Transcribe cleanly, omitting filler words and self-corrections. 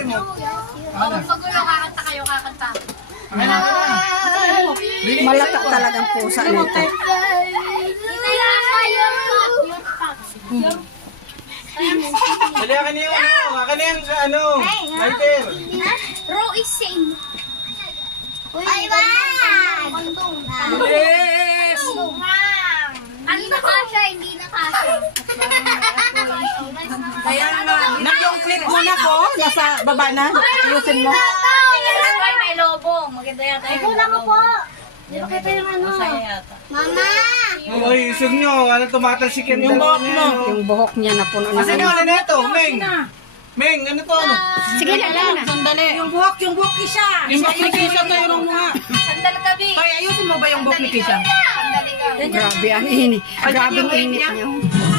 ate mo. Kung magulo, kakanta kayo, kakanta. Malatak talagang pusa nito. Dali, akin na yung ano. Akin na yung ano. Lighter. Row is same. Ay, Yes! Hindi na kasha, hindi na kasha. Kaya nga, yung clip mo na ko, nasa baba na. Ayusin mo. Ay, may lobo. Maganda yata yung Wala mo po. Di ba kita yung ano? Mama! Uy, isog nyo. Ano tumatalsikin Yung buhok mo. Yung buhok niya na puno na. Kasi ano na ito, Meng? Meng, ano to? Ano? Sige, dala na. Sandali. Yung buhok Kisha. Yung buhok ni Kisha to yung mga. sandal gabi. Ay, ayusin mo ba yung buhok ni Kisha? Sandali gabi. Grabe ang init. Grabe ang init niya.